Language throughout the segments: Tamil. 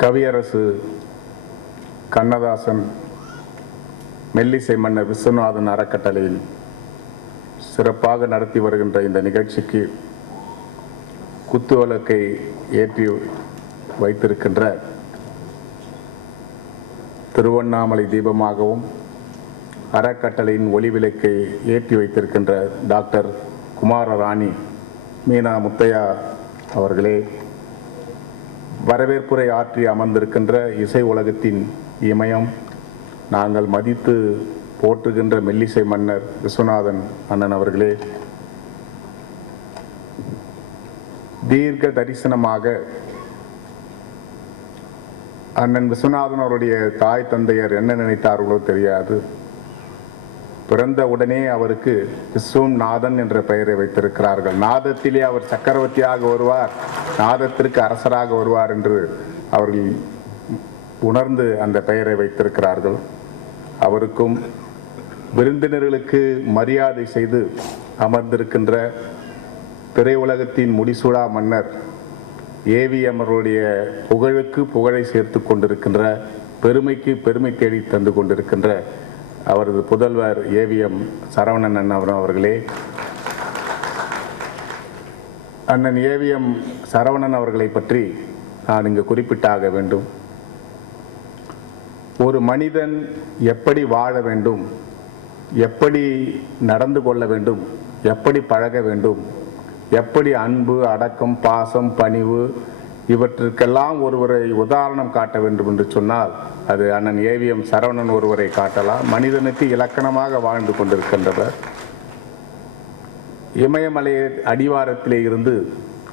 கவியரசு கண்ணதாசன் மெல்லிசை மன்னர் விஸ்வநாதன் அறக்கட்டளையில் சிறப்பாக நடத்தி வருகின்ற இந்த நிகழ்ச்சிக்கு குத்துவிளக்கை ஏற்றி வைத்திருக்கின்ற திருவண்ணாமலை தீபமாகவும் அறக்கட்டளையின் ஒளிவிளக்கை ஏற்றி வைத்திருக்கின்ற டாக்டர் குமாரராணி மீனா முத்தையா அவர்களே, வரவேற்புரை ஆற்றி அமர்ந்திருக்கின்ற இசை உலகத்தின் இமயம், நாங்கள் மதித்து போற்றுகின்ற மெல்லிசை மன்னர் விஸ்வநாதன் அண்ணன் அவர்களே, தீர்க்க தரிசனமாக அண்ணன் விஸ்வநாதன் அவருடைய தாய் தந்தையர் என்ன நினைத்தார்களோ தெரியாது, பிறந்த உடனே அவருக்கு விஸ்வநாதன் என்ற பெயரை வைத்திருக்கிறார்கள். நாதத்திலே அவர் சக்கரவர்த்தியாக வருவார், நாதத்திற்கு அரசராக வருவார் என்று அவர்கள் உணர்ந்து அந்த பெயரை வைத்திருக்கிறார்கள். அவருக்கும் விருந்தினர்களுக்கு மரியாதை செய்து அமர்ந்திருக்கின்ற திரையுலகத்தின் முடிசூடா மன்னர் ஏவிஎம் அவருடைய புகழுக்கு புகழை சேர்த்து கொண்டிருக்கின்ற, பெருமைக்கு பெருமை தேடி தந்து கொண்டிருக்கின்ற அவரது புதல்வர் ஏவிஎம் சரவணன் அண்ணன் அவர்களே, அண்ணன் ஏவிஎம் சரவணன் அவர்களை பற்றி நான் இங்கு குறிப்பிட்டாக வேண்டும். ஒரு மனிதன் எப்படி வாழ வேண்டும், எப்படி நடந்து கொள்ள வேண்டும், எப்படி பழக வேண்டும், எப்படி அன்பு, அடக்கம், பாசம், பணிவு இவற்றிற்கெல்லாம் ஒருவரை உதாரணம் காட்ட வேண்டும் என்று சொன்னால் அது அண்ணன் ஏவிஎம் சரவணன் ஒருவரை காட்டலாம். மனிதனுக்கு இலக்கணமாக வாழ்ந்து கொண்டிருக்கின்றவர். இமயமலை அடிவாரத்திலே இருந்து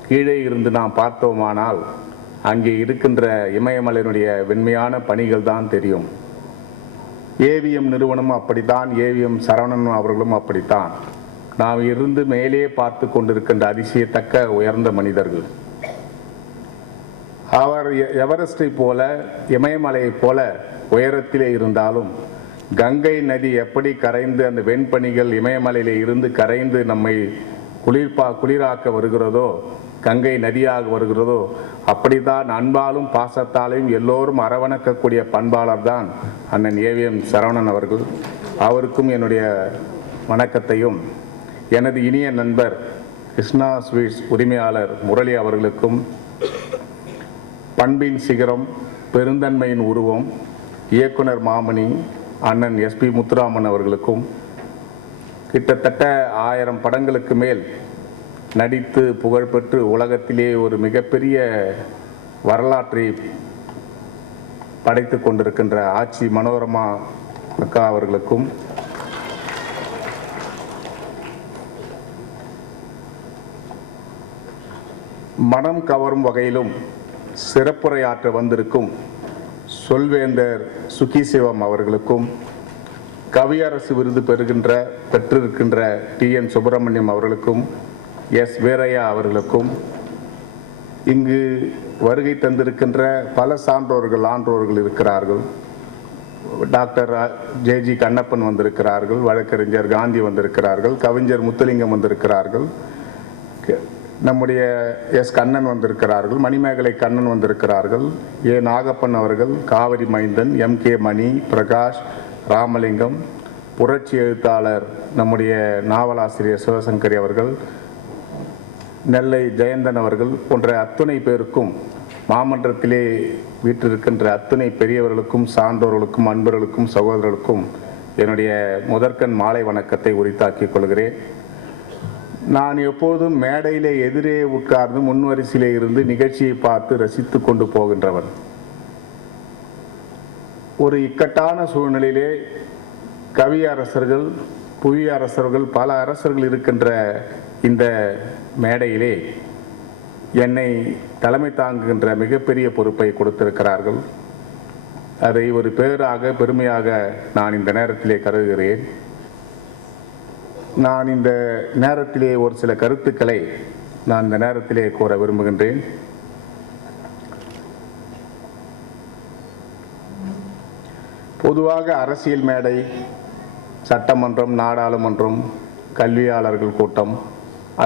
கீழே இருந்து நாம் பார்த்தோமானால் அங்கே இருக்கின்ற இமயமலையினுடைய வெண்மையான பணிகள் தான் தெரியும். ஏவிஎம் நிறுவனமும் அப்படித்தான், ஏவிஎம் சரவணன் அவர்களும் அப்படித்தான். நாம் இருந்து மேலே பார்த்து கொண்டிருக்கின்ற அதிசயத்தக்க உயர்ந்த மனிதர்கள். அவர் எவரெஸ்டை போல, இமயமலையை போல உயரத்திலே இருந்தாலும் கங்கை நதி எப்படி கரைந்து அந்த வெண்பனிகள் இமயமலையிலே இருந்து கரைந்து நம்மை குளிராக்க வருகிறதோ, கங்கை நதியாக வருகிறதோ, அப்படித்தான் அன்பாலும் பாசத்தாலையும் எல்லோரும் அரவணைக்கக்கூடிய பண்பாளர் தான் அண்ணன் ஏவிஎம் சரவணன் அவர்கள். அவருக்கும் என்னுடைய வணக்கத்தையும், எனது இனிய நண்பர் கிருஷ்ணா ஸ்வீட்ஸ் உரிமையாளர் முரளி அவர்களுக்கும், பண்பின் சிகரம், பெருந்தன்மையின் உருவம், இயக்குனர் மாமணி அண்ணன் எஸ்பி முத்துராமன் அவர்களுக்கும், கிட்டத்தட்ட 1000 படங்களுக்கு மேல் நடித்து புகழ்பெற்று உலகத்திலே ஒரு மிகப்பெரிய வரலாற்றை படைத்து கொண்டிருக்கின்ற ஆட்சி மனோரமா அக்கா அவர்களுக்கும், மனம் கவரும் வகையிலும் சிறப்புரையாற்ற வந்திருக்கும் சொல்வேந்தர் சுகிசிவம் அவர்களுக்கும், கவியரசு விருது பெற்றிருக்கின்ற TN சுப்பிரமணியம் அவர்களுக்கும், எஸ் வீரையா அவர்களுக்கும், இங்கு வருகை தந்திருக்கின்ற பல ஆன்றோர்கள் இருக்கிறார்கள். டாக்டர் JG கண்ணப்பன் வந்திருக்கிறார்கள், வழக்கறிஞர் காந்தி வந்திருக்கிறார்கள், கவிஞர் முத்துலிங்கம் வந்திருக்கிறார்கள், நம்முடைய எஸ் கண்ணன் வந்திருக்கிறார்கள், மணிமேகலை கண்ணன் வந்திருக்கிறார்கள், நாகப்பன் அவர்கள், காவிரி மைந்தன், MK மணி, பிரகாஷ், ராமலிங்கம், புரட்சி எழுத்தாளர் நம்முடைய நாவலாசிரியர் சிவசங்கரி அவர்கள், நெல்லை ஜெயந்தன் அவர்கள் போன்ற அத்துணை பேருக்கும், மாமன்றத்திலே வீற்றிருக்கின்ற அத்துணை பெரியவர்களுக்கும், சான்றோர்களுக்கும், அன்பர்களுக்கும், சகோதரர்களுக்கும் என்னுடைய முதற்கண் மாலை வணக்கத்தை உரித்தாக்கிக் கொள்கிறேன். நான் எப்போதும் மேடையிலே எதிரே உட்கார்ந்து முன்வரிசையிலே இருந்து நிகழ்ச்சியை பார்த்து ரசித்து கொண்டு போகின்றவன். ஒரு இக்கட்டான சூழ்நிலையிலே கவியரசர்கள், புவியரசர்கள், பல அரசர்கள் இருக்கின்ற இந்த மேடையிலே என்னை தலைமை தாங்குகின்ற மிகப்பெரிய பொறுப்பை கொடுத்திருக்கிறார்கள். அதை ஒரு பேராக, பெருமையாக நான் இந்த நேரத்திலே கருதுகிறேன். நான் இந்த நேரத்திலே ஒரு சில கருத்துக்களை நான் இந்த நேரத்திலே கூற விரும்புகின்றேன். பொதுவாக அரசியல் மேடை, சட்டமன்றம், நாடாளுமன்றம், கல்வியாளர்கள் கூட்டம்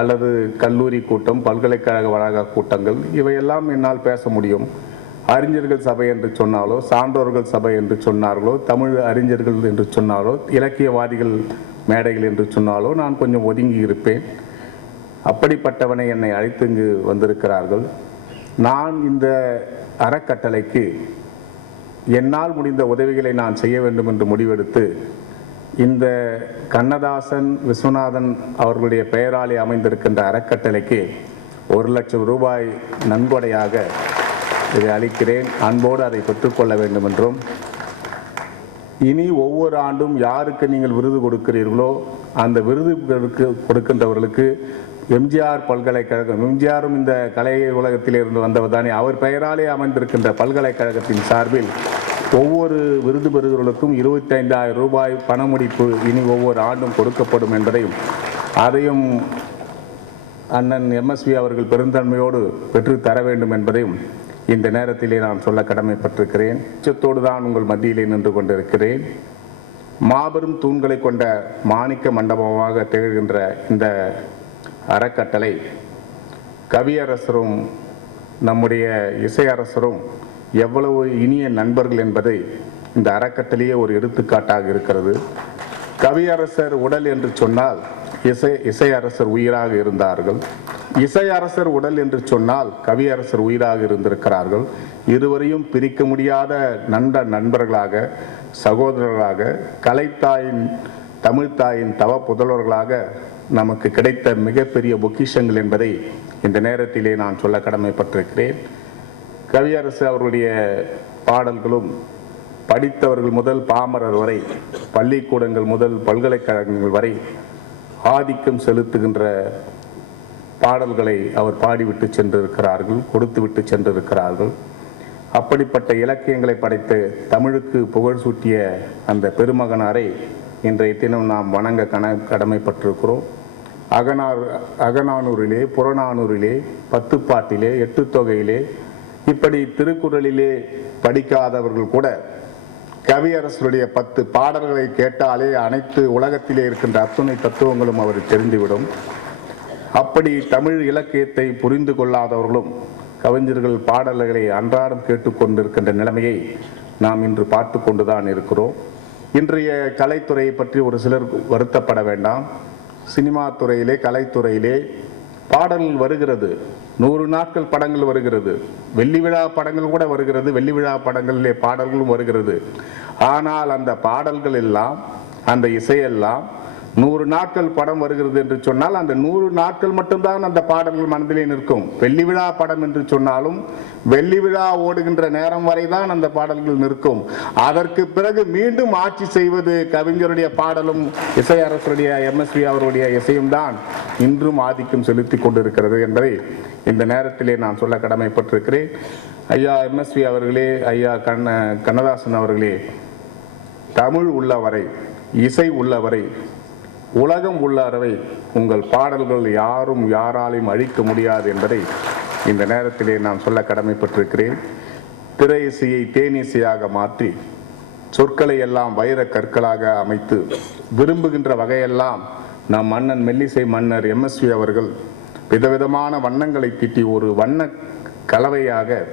அல்லது கல்லூரி கூட்டம், பல்கலைக்கழக வளாக கூட்டங்கள், இவையெல்லாம் என்னால் பேச முடியும். அறிஞர்கள் சபை என்று சொன்னாலோ, சான்றோர்கள் சபை என்று சொன்னார்களோ, தமிழ் அறிஞர்கள் என்று சொன்னாலோ, இலக்கியவாதிகள் மேடைகள் என்று சொன்னாலோ நான் கொஞ்சம் ஒதுங்கி இருப்பேன். அப்படிப்பட்டவனை என்னை அழைத்து இங்கு வந்திருக்கிறார்கள். நான் இந்த அறக்கட்டளைக்கு என்னால் முடிந்த உதவிகளை நான் செய்ய வேண்டும் என்று முடிவெடுத்து இந்த கண்ணதாசன் விஸ்வநாதன் அவர்களுடைய பெயராலே அமைந்திருக்கின்ற அறக்கட்டளைக்கு 1,00,000 ரூபாய் நன்கொடையாக இதை அளிக்கிறேன். அன்போடு அதை பெற்றுக்கொள்ள வேண்டும் என்றும், இனி ஒவ்வொரு ஆண்டும் யாருக்கு நீங்கள் விருது கொடுக்கிறீர்களோ அந்த விருது கொடுக்கின்றவர்களுக்கு எம்ஜிஆர் பல்கலைக்கழகம், எம்ஜிஆரும் இந்த கலை உலகத்தில் இருந்து வந்தவர் தானே, அவர் பெயராலே அமைந்திருக்கின்ற பல்கலைக்கழகத்தின் சார்பில் ஒவ்வொரு விருது பெறுகிறவர்களுக்கும் 25,000 ரூபாய் பணமுடிப்பு இனி ஒவ்வொரு ஆண்டும் கொடுக்கப்படும் என்பதையும், அதையும் அண்ணன் MSV அவர்கள் பெருந்தன்மையோடு பெற்று தர வேண்டும் என்பதையும் இந்த நேரத்திலே நான் சொல்ல கடமைப்பட்டிருக்கிறேன். உச்சத்தோடு தான் உங்கள் மத்தியிலே நின்று கொண்டிருக்கிறேன். மாபெரும் தூண்களை கொண்ட மாணிக்க மண்டபமாக திகழ்கின்ற இந்த அறக்கட்டளை கவியரசரும் நம்முடைய இசையரசரும் எவ்வளவு இனிய நண்பர்கள் என்பதை இந்த அறக்கட்டளையே ஒரு எடுத்துக்காட்டாக இருக்கிறது. கவியரசர் உடல் என்று சொன்னால் இசையரசர் உயிராக இருந்தார்கள். இசையரசர் உடல் என்று சொன்னால் கவியரசர் உயிராக இருந்திருக்கிறார்கள். இருவரையும் பிரிக்க முடியாத நண்பர்களாக, சகோதரர்களாக, கலைத்தாயின் தமிழ்த்தாயின் தவ புதல்வர்களாக நமக்கு கிடைத்த மிகப்பெரிய பொக்கிஷங்கள் என்பதை இந்த நேரத்திலே நான் சொல்ல கடமைப்பட்டிருக்கிறேன். கவியரசு அவருடைய பாடல்களும் படித்தவர்கள் முதல் பாமரர் வரை, பள்ளிக்கூடங்கள் முதல் பல்கலைக்கழகங்கள் வரை ஆதிக்கம் செலுத்துகின்ற பாடல்களை அவர் பாடிவிட்டு சென்றிருக்கிறார்கள், கொடுத்துவிட்டு சென்றிருக்கிறார்கள். அப்படிப்பட்ட இலக்கியங்களை படைத்து தமிழுக்கு புகழ் சூட்டிய அந்த பெருமகனாரை இன்றைய தினம் நாம் வணங்க கடமைப்பட்டிருக்கிறோம். அகநானூரிலே, புறநானூரிலே, பத்துப்பாட்டிலே, எட்டுத்தொகையிலே, இப்படி திருக்குறளிலே படிக்காதவர்கள் கூட கவியரசருடைய 10 பாடல்களை கேட்டாலே அனைத்து உலகத்திலே இருக்கின்ற அத்துணை தத்துவங்களும் அவர் தெரிந்துவிடும். அப்படி தமிழ் இலக்கியத்தை புரிந்து கொள்ளாதவர்களும் கவிஞர்கள் பாடல்களை அன்றாடம் கேட்டுக்கொண்டிருக்கின்ற நிலைமையை நாம் இன்று பார்த்து கொண்டுதான் இருக்கிறோம். இன்றைய கலைத்துறையை பற்றி ஒரு சிலர் வருத்தப்பட வேண்டாம். சினிமா துறையிலே, கலைத்துறையிலே பாடல்கள் வருகிறது, 100 நாட்கள் படங்கள் வருகிறது, வெள்ளி விழா படங்கள் கூட வருகிறது, வெள்ளி விழா படங்களிலே பாடல்களும் வருகிறது. ஆனால் அந்த பாடல்கள் எல்லாம், அந்த இசையெல்லாம் 100 நாட்கள் படம் வருகிறது என்று சொன்னால் அந்த 100 நாட்கள் மட்டும்தான் அந்த பாடல்கள் மனதிலே நிற்கும். வெள்ளி விழா படம் என்று சொன்னாலும் வெள்ளி விழா ஓடுகின்ற நேரம் வரைதான் அந்த பாடல்கள் நிற்கும். அதற்கு பிறகு மீண்டும் ஆட்சி செய்வது கவிஞருடைய பாடலும் இசையரசருடைய MSV அவருடைய இசையும் தான் இன்றும் ஆதிக்கம் செலுத்தி கொண்டிருக்கிறது என்பதை இந்த நேரத்திலே நான் சொல்ல கடமைப்பட்டிருக்கிறேன். ஐயா MSV அவர்களே, ஐயா கண்ணதாசன் அவர்களே, தமிழ் உள்ளவரை, இசை உள்ளவரை, உலகம் உள்ளவரை உங்கள் பாடல்கள் யாரும் யாராலையும் அழிக்க முடியாது என்பதை இந்த நேரத்திலே நான் சொல்ல கடமைப்பட்டிருக்கிறேன். திரை இசையை தேனிசையாக மாற்றி, சொற்களை எல்லாம் வைர கற்களாக அமைத்து, விரும்புகின்ற வகையெல்லாம் நம் மன்னன், மெல்லிசை மன்னர் MSV அவர்கள் விதவிதமான வண்ணங்களை தீட்டி ஒரு வண்ண கலவையாக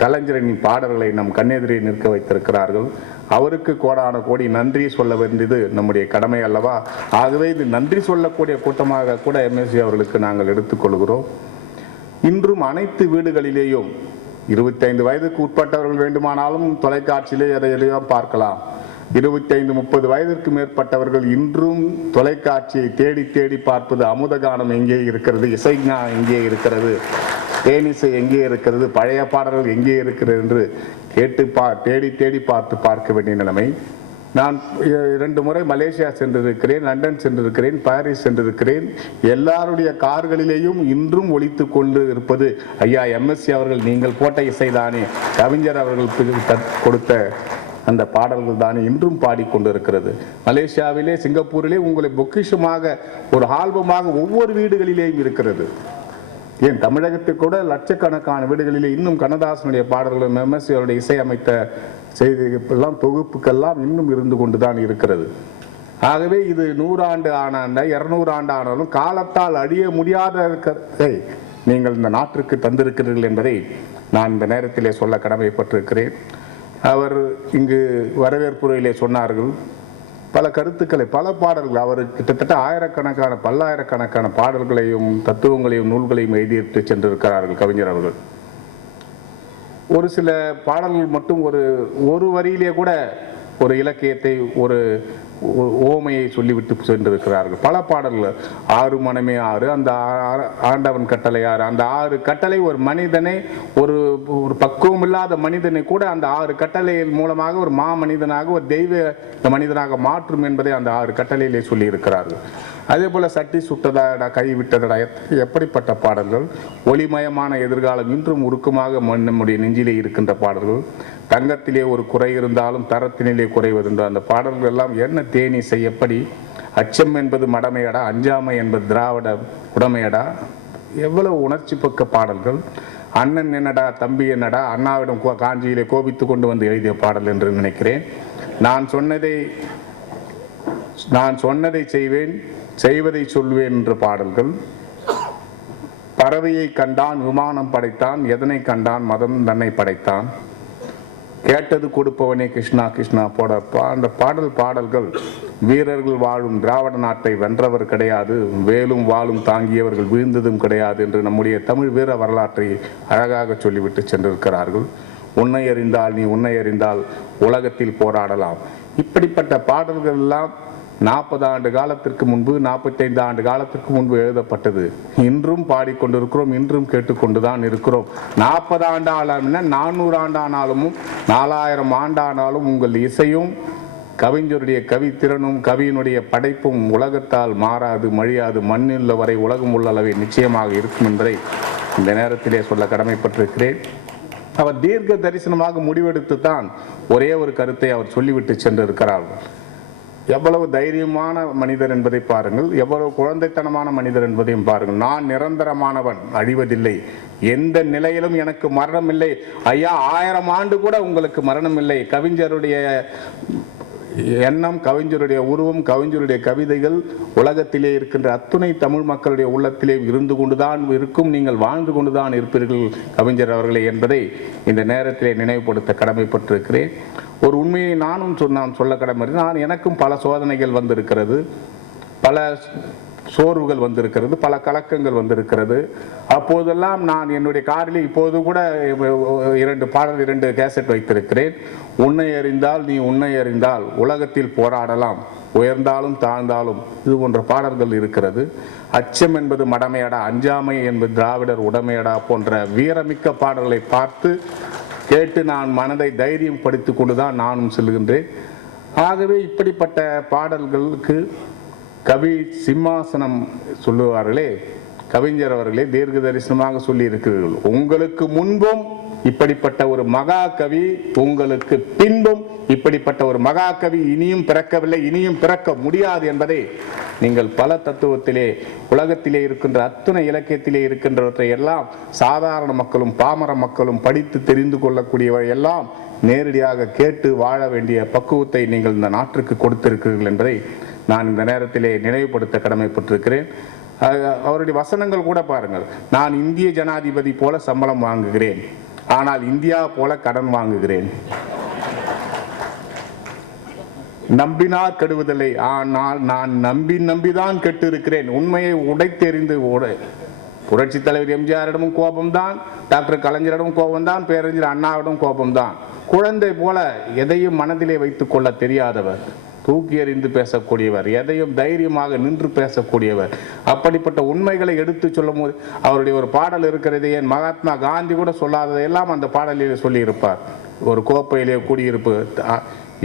கலைஞரின் பாடல்களை நம் கண்ணெதிரே நிற்க வைத்திருக்கிறார்கள். அவருக்கு கோடான கோடி நன்றி சொல்ல வேண்டியது நம்முடைய கடமை அல்லவா? ஆகவே இது நன்றி சொல்லக்கூடிய கூட்டமாக கூட MSV அவர்களுக்கு நாங்கள் எடுத்துக்கொள்கிறோம். இன்றும் அனைத்து வீடுகளிலேயும் 25 வயதுக்கு உட்பட்டவர்கள் வேண்டுமானாலும் தொலைக்காட்சியிலே எதையோ பார்க்கலாம். 25-30 வயதிற்கு மேற்பட்டவர்கள் இன்றும் தொலைக்காட்சியை தேடி தேடி பார்ப்பது, அமுதகானம் எங்கே இருக்கிறது, இசைஞானம் எங்கே இருக்கிறது, தேனிசை எங்கே இருக்கிறது, பழைய பாடல்கள் எங்கே இருக்கிறது என்று கேட்டு தேடி தேடி பார்க்க வேண்டிய நிலைமை. நான் 2 முறை மலேசியா சென்றிருக்கிறேன், லண்டன் சென்றிருக்கிறேன், பாரிஸ் சென்றிருக்கிறேன். எல்லாருடைய கார்களிலேயும் இன்றும் ஒலித்து கொண்டு இருப்பது ஐயா MSV அவர்கள் நீங்கள் போட்ட இசைதானே, கவிஞர் அவர்கள் கொடுத்த அந்த பாடல்கள் தானே இன்றும் பாடிக்கொண்டு இருக்கிறது. மலேசியாவிலே, சிங்கப்பூரிலே உங்களை பொக்கிஷமாக ஒரு ஆல்பமாக ஒவ்வொரு வீடுகளிலேயும் இருக்கிறது. ஏன் தமிழகத்தில் கூட லட்சக்கணக்கான வீடுகளிலே இன்னும் கண்ணதாசனுடைய பாடல்களும் MSV அவருடைய இசையமைத்த செய்திகள்லாம் தொகுப்புக்கெல்லாம் இன்னும் இருந்து கொண்டுதான் இருக்கிறது. ஆகவே இது 100 ஆண்டு ஆன 200 ஆண்டு ஆனாலும் காலத்தால் அழிய முடியாத நீங்கள் இந்த நாட்டிற்கு தந்திருக்கிறீர்கள் என்பதை நான் இந்த நேரத்திலே சொல்ல கடமைப்பட்டிருக்கிறேன். அவர் இங்கு வரவேற்புரையிலே சொன்னார்கள் பல கருத்துக்களை, பல பாடல்கள், அவர் கிட்டத்தட்ட ஆயிரக்கணக்கான பல்லாயிரக்கணக்கான பாடல்களையும் தத்துவங்களையும் நூல்களையும் எழுதிட்டு சென்றிருக்கிறார்கள் கவிஞர் அவர்கள். ஒரு சில பாடல்கள் மட்டும் ஒரு வரியிலே கூட ஒரு இலக்கியத்தை, ஒரு ஓமையை சொல்லிவிட்டு சென்றிருக்கிறார்கள். பல பாடல்கள், ஆறு மனமே ஆறு, அந்த ஆண்டவன் கட்டளை ஆறு, அந்த 6 கட்டளை ஒரு மனிதனை, ஒரு பக்குவம் இல்லாத மனிதனை கூட அந்த 6 கட்டளையின் மூலமாக ஒரு மனிதனாக, ஒரு தெய்வ மனிதனாக மாற்றும் என்பதை அந்த 6 கட்டளையிலே சொல்லி இருக்கிறார்கள். அதே போல சட்டி சுட்டதாடா கை விட்டதடா, எப்படிப்பட்ட பாடல்கள். ஒளிமயமான எதிர்காலம் இன்றும் உருக்கமாக நம்முடைய நெஞ்சிலே இருக்கின்ற பாடல்கள். தங்கத்திலே ஒரு குறை இருந்தாலும் தரத்தினிலே குறைவதுண்டு. அந்த பாடல்கள் எல்லாம் என்ன தேனிசை, எப்படி. அச்சம் என்பது மடமையடா, அஞ்சாமை என்பது திராவிட உடமையடா. எவ்வளவு உணர்ச்சி பக்க பாடல்கள். அண்ணன் என்னடா, தம்பி என்னடா, அண்ணாவிடம் காஞ்சியிலே கோபித்து கொண்டு வந்து எழுதிய பாடல் என்று நினைக்கிறேன். நான் சொன்னதை செய்வேன், செய்வதை சொல்வேன் என்ற பாடல்கள். பறவையை கண்டான் விமானம் படைத்தான், எதனை கண்டான் மதம் தன்னை படைத்தான், கேட்டது கொடுப்பவனே கிருஷ்ணா கிருஷ்ணா போட அந்த பாடல்கள். வீரர்கள் வாழும் திராவிட நாட்டை வென்றவர் கிடையாது, வேலும் வாளும் தாங்கியவர்கள் வீழ்ந்ததும் கிடையாது என்று நம்முடைய தமிழ் வீர வரலாற்றை அழகாக சொல்லிவிட்டு சென்றிருக்கிறார்கள். உன்னை அறிந்தால், நீ உன்னை அறிந்தால் உலகத்தில் போராடலாம். இப்படிப்பட்ட பாடல்கள் எல்லாம் 40 ஆண்டு காலத்திற்கு முன்பு, 45 ஆண்டு காலத்திற்கு முன்பு எழுதப்பட்டது. இன்றும் பாடிக்கொண்டிருக்கிறோம், இன்றும் கேட்டுக்கொண்டுதான் இருக்கிறோம். 40 ஆண்டு ஆனாலும் 400 ஆண்டு ஆனாலும் 4000 ஆண்டானாலும் உங்கள் இசையும் கவிஞருடைய கவித்திறனும் கவியினுடைய படைப்பும் உலகத்தால் மாறாது, மழியாது. மண்ணில் வரை உலகம் உள்ள அளவை நிச்சயமாக இருக்கும் என்பதை இந்த நேரத்திலே சொல்ல கடமைப்பட்டிருக்கிறேன். அவர் தீர்க்க தரிசனமாக முடிவெடுத்து தான் ஒரே ஒரு கருத்தை அவர் சொல்லிவிட்டு சென்றிருக்கிறார்கள். எவ்வளவு தைரியமான மனிதர் என்பதை பாருங்கள், எவ்வளவு குழந்தைத்தனமான மனிதர் என்பதையும் பாருங்கள். நான் நிரந்தரமானவன், அழிவதில்லை, எந்த நிலையிலும் எனக்கு மரணம் இல்லை. ஐயா, 1000 ஆண்டு கூட உங்களுக்கு மரணம் இல்லை. கவிஞருடைய எண்ணம், கவிஞருடைய உருவம், கவிஞருடைய கவிதைகள் உலகத்திலே இருக்கின்ற அத்துணை தமிழ் மக்களுடைய உள்ளத்திலே இருந்து கொண்டுதான் இருக்கும். நீங்கள் வாழ்ந்து கொண்டுதான் இருப்பீர்கள் கவிஞர் அவர்களே என்பதை இந்த நேரத்திலே நினைவுபடுத்த கடமைப்பட்டிருக்கிறேன். ஒரு உண்மையை நானும் சொல்ல கடமை. எனக்கும் பல சோதனைகள் வந்திருக்கிறது, பல சோர்வுகள் வந்திருக்கிறது, பல கலக்கங்கள் வந்திருக்கிறது. அப்போதெல்லாம் நான் என்னுடைய காரில் இப்போது கூட 2 கேசட் வைத்திருக்கிறேன். உன்னை அறிந்தால், நீ உன்னை அறிந்தால் உலகத்தில் போராடலாம், உயர்ந்தாலும் தாழ்ந்தாலும், இது போன்ற பாடல்கள் இருக்கிறது. அச்சம் என்பது மடமையடா, அஞ்சாமை என்பது திராவிடர் உடமையடா போன்ற வீரமிக்க பாடல்களை பார்த்து கேட்டு நான் மனதை தைரியம் படுத்திக் கொண்டுதான் நானும் செல்கின்றேன். ஆகவே இப்படிப்பட்ட பாடல்களுக்கு கவி சிம்மாசனம் சொல்லுவார்களே, கவிஞர் அவர்களே தீர்க்க தரிசனமாக சொல்லி இருக்கிறீர்கள். உங்களுக்கு முன்பும் இப்படிப்பட்ட ஒரு மகா கவி, உங்களுக்கு பின்பும் இப்படிப்பட்ட ஒரு மகா கவி இனியும் பிறக்கவில்லை, இனியும் பிறக்க முடியாது என்பதை நீங்கள் பல தத்துவத்திலே, உலகத்திலே இருக்கின்ற அத்துணை இலக்கியத்திலே இருக்கின்றவற்றை எல்லாம் சாதாரண மக்களும் பாமர மக்களும் படித்து தெரிந்து கொள்ளக்கூடியவை எல்லாம் நேரடியாக கேட்டு வாழ வேண்டிய பக்குவத்தை நீங்கள் இந்த நாட்டிற்கு கொடுத்திருக்கிறீர்கள் என்பதை நான் இந்த நேரத்திலே நினைவுபடுத்த கடமைப்பட்டிருக்கிறேன். அவருடைய வசனங்கள் கூட பாருங்கள். நான் இந்திய ஜனாதிபதி போல சம்பளம் வாங்குகிறேன், ஆனால் இந்தியா போல கடன் வாங்குகிறேன். நம்பினார் கெடுவதில்லை, ஆனால் நான் நம்பிதான் கெட்டு இருக்கிறேன். உண்மையை உடைத்தெறிந்து புரட்சி தலைவர் எம்ஜிஆரிடமும் கோபம்தான், டாக்டர் கலைஞரிடம் கோபம்தான், பேரறிஞர் அண்ணாவிடம் கோபம்தான். குழந்தை போல எதையும் மனதிலே வைத்துக் கொள்ள தெரியாதவர், தூக்கி எறிந்து பேசக்கூடியவர், எதையும் தைரியமாக நின்று பேசக்கூடியவர். அப்படிப்பட்ட உண்மைகளை எடுத்து சொல்லும் போது அவருடைய ஒரு பாடல் இருக்கிறது, என் மகாத்மா காந்தி கூட சொல்லாததையெல்லாம் அந்த பாடலிலே சொல்லியிருப்பார். ஒரு கோப்பையிலே குடியிருப்பு,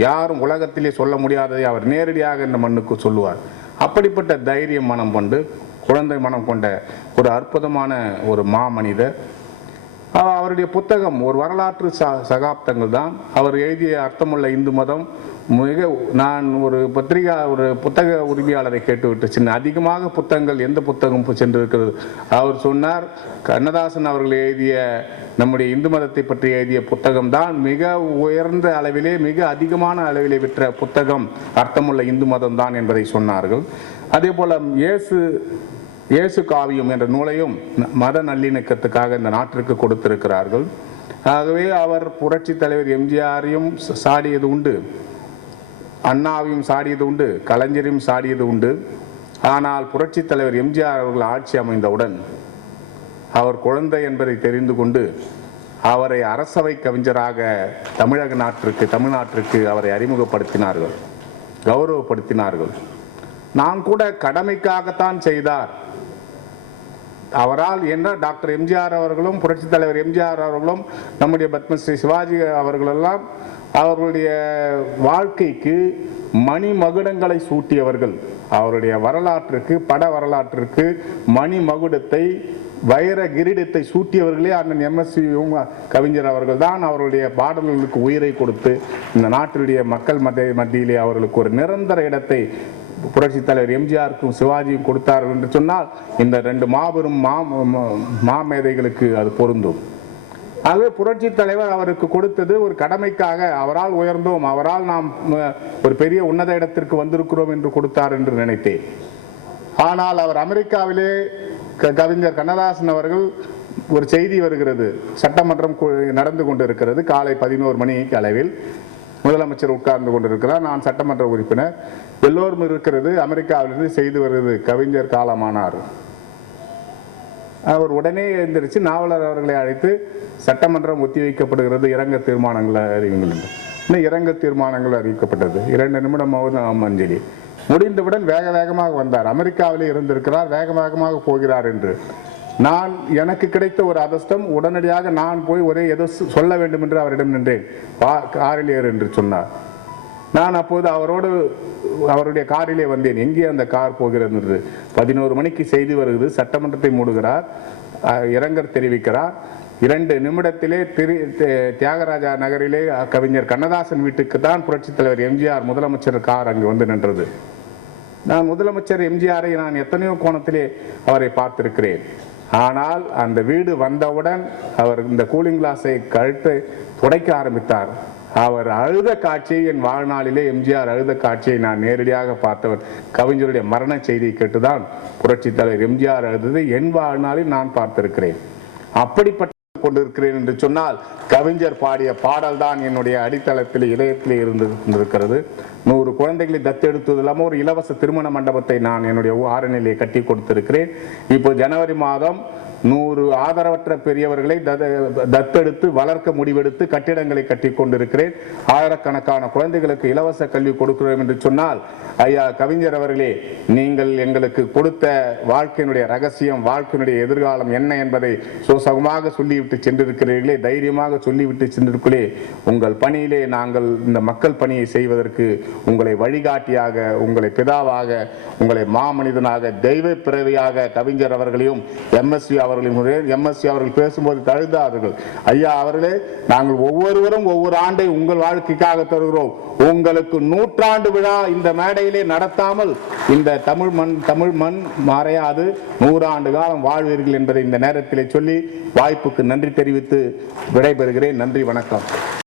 யாரும் உலகத்திலே சொல்ல முடியாததை அவர் நேரடியாக இந்த மண்ணுக்கு சொல்லுவார். அப்படிப்பட்ட தைரியம் மனம் கொண்டு, குழந்தை மனம் கொண்ட ஒரு அற்புதமான ஒரு மாமனிதர். அவருடைய புத்தகம் ஒரு வரலாற்று சகாப்தங்கள் தான். அவர் எழுதிய அர்த்தமுள்ள இந்து மதம் நான் ஒரு புத்தக உரிமையாளரை கேட்டுவிட்டு சின்ன அதிகமாக புத்தகங்கள் எந்த புத்தகம் சென்றிருக்கிறது. அவர் சொன்னார், கண்ணதாசன் அவர்கள் எழுதிய நம்முடைய இந்து மதத்தை பற்றி எழுதிய புத்தகம் தான் மிக உயர்ந்த அளவிலே, மிக அதிகமான அளவிலே விற்ற புத்தகம் அர்த்தமுள்ள இந்து மதம் தான் என்பதை சொன்னார்கள். அதே போல இயேசு காவியம் என்ற நூலையும் மத நல்லிணக்கத்துக்காக இந்த நாட்டிற்கு கொடுத்திருக்கிறார்கள். ஆகவே அவர் புரட்சி தலைவர் எம்ஜிஆரையும் சாடியது உண்டு, அண்ணாவையும் சாடியது உண்டு, கலைஞரையும் சாடியது உண்டு. ஆனால் புரட்சி தலைவர் எம்ஜிஆர் அவர்கள் ஆட்சி அமைந்தவுடன் அவர் குழந்தை என்பதை தெரிந்து கொண்டு அவரை அரசவை கவிஞராக தமிழ்நாட்டிற்கு அவரை அறிமுகப்படுத்தினார்கள், கௌரவப்படுத்தினார்கள். நான் கூட கடமைக்காகத்தான் செய்தார். அவரால் என்ன டாக்டர் எம்ஜிஆர் அவர்களும் புரட்சி தலைவர் எம்ஜிஆர் அவர்களும் நம்முடைய பத்மஸ்ரீ சிவாஜி அவர்களெல்லாம் அவர்களுடைய வாழ்க்கைக்கு மணி மகுடங்களை சூட்டியவர்கள். அவருடைய வரலாற்றுக்கு, பட வரலாற்றுக்கு மணி மகுடத்தை, வைர கிரீடத்தை சூட்டியவர்களே அண்ணன் எம்எஸ்வி கவிஞர் அவர்கள் தான். அவருடைய பாடல்களுக்கு உயிரை கொடுத்து இந்த நாட்டினுடைய மக்கள் மத்தியிலே அவர்களுக்கு ஒரு நிரந்தர இடத்தை புரட்சி தலைவர் எம்ஜிஆருக்கும் சிவாஜியும் கொடுத்தார்கள் என்று சொன்னால் இந்த ரெண்டு மாபெரும் மாமேதைகளுக்கு அது பொருந்தும். ஆகவே புரட்சி தலைவர் அவருக்கு கொடுத்தது ஒரு கடமைக்காக, அவரால் உயர்ந்தோம், அவரால் நாம் ஒரு பெரிய உன்னத இடத்திற்கு வந்திருக்கிறோம் என்று கொடுத்தார் என்று நினைத்தேன். ஆனால் அவர் அமெரிக்காவிலே கவிஞர் கண்ணதாசன் அவர்கள் ஒரு செய்தி வருகிறது, சட்டமன்றம் நடந்து கொண்டிருக்கிறது, காலை 11 மணிக்கு அளவில் முதலமைச்சர் உட்கார்ந்து கொண்டிருக்கிறார், நான் சட்டமன்ற உறுப்பினர், எல்லோரும் இருக்கிறது. அமெரிக்காவிலிருந்து செய்தி வருகிறது, கவிஞர் காலமானார். அவர் உடனே எழுந்திருச்சு நாவலர் அவர்களை அழைத்து சட்டமன்றம் ஒத்திவைக்கப்படுகிறது, இரங்கல் தீர்மானங்கள் அறிவிங்கள் என்று. இன்னும் இரங்கல் தீர்மானங்கள் அறிவிக்கப்பட்டது. 2 நிமிடமாவது அஞ்சலி முடிந்தவுடன் வேக வேகமாக வந்தார். அமெரிக்காவிலே இருந்திருக்கிறார், வேக வேகமாக போகிறார் என்று. நான் எனக்கு கிடைத்த ஒரு அதிர்ஷ்டம், உடனடியாக நான் போய் ஒரே ஏதோ சொல்ல வேண்டும் என்று அவரிடம் நின்றேன். காரில் ஏறு என்று சொன்னார். நான் அப்போது அவருடைய காரிலே வந்தேன். எங்கே அந்த கார் போகிறது என்று. 11 மணிக்கு செய்தி வருகிறது, சட்டமன்றத்தை மூடுகிறார், இரங்கல் தெரிவிக்கிறார். 2 நிமிடத்திலே தியாகராஜா நகரிலே கவிஞர் கண்ணதாசன் வீட்டுக்கு தான் புரட்சி தலைவர் எம்ஜிஆர் முதலமைச்சர் கார் அங்கு வந்து நின்றது. நான் முதலமைச்சர் எம்ஜிஆரை நான் எத்தனையோ கோணத்திலே அவரை பார்த்திருக்கிறேன். ஆனால் அந்த வீடு வந்தவுடன் அவர் இந்த கூலிங் கிளாஸை கழுத்தை துடைக்க ஆரம்பித்தார். அவர் அழுத காட்சியை என் வாழ்நாளிலே, எம்ஜிஆர் அழுத காட்சியை நான் நேரடியாக பார்த்தவர். கவிஞருடைய மரண செய்தியை கேட்டுதான் புரட்சி தலைவர் எம்ஜிஆர் அழுததை என் வாழ்நாளில் நான் பார்த்திருக்கிறேன். அப்படிப்பட்ட கொண்டிருக்கிறேன் என்று சொன்னால் கவிஞர் பாடிய பாடல் தான் என்னுடைய அடித்தளத்தில், இதயத்திலே இருந்திருக்கிறது. 100 குழந்தைகளை தத்தெடுத்தது இல்லாமல் ஒரு இலவச திருமண மண்டபத்தை நான் என்னுடைய ஆரணிலே கட்டி கொடுத்திருக்கிறேன். இப்போ ஜனவரி மாதம் 100 ஆதரவற்ற பெரியவர்களை தத்தெடுத்து வளர்க்க முடிவெடுத்து கட்டிடங்களை கட்டி கொண்டிருக்கிறேன். ஆயிரக்கணக்கான குழந்தைகளுக்கு இலவச கல்வி கொடுக்கிறோம் என்று சொன்னால், ஐயா கவிஞர் அவர்களே, நீங்கள் எங்களுக்கு கொடுத்த வாழ்க்கையினுடைய ரகசியம், வாழ்க்கையினுடைய எதிர்காலம் என்ன என்பதை சுகமாக சொல்லிவிட்டு சென்றிருக்கிறீர்களே, தைரியமாக சொல்லிவிட்டு சென்றிருக்கிறே. உங்கள் பணியிலே நாங்கள் இந்த மக்கள் பணியை செய்வதற்கு உங்களை வழிகாட்டியாக, உங்களை பிதாவாக, உங்களை மாமனிதனாக, தெய்வ பிறவியாக கவிஞர் அவர்களையும் எம்எஸ்வி அவர்கள் பேசும்போது தழுதார்கள். ஐயா அவர்களே, நாங்கள் ஒவ்வொருவரும் ஒவ்வொரு ஆண்டை உங்கள் வாழ்க்கைக்காக தருகிறோம். உங்களுக்கு 100ஆண்டு விழா இந்த மேடையிலே நடத்தாமல் இந்த தமிழ் மண் மறையாது, 100 ஆண்டு காலம் வாழ்வீர்கள் என்பதை இந்த நேரத்திலே சொல்லி வாய்ப்புக்கு நன்றி தெரிவித்து விடைபெறுகிறேன். நன்றி, வணக்கம்.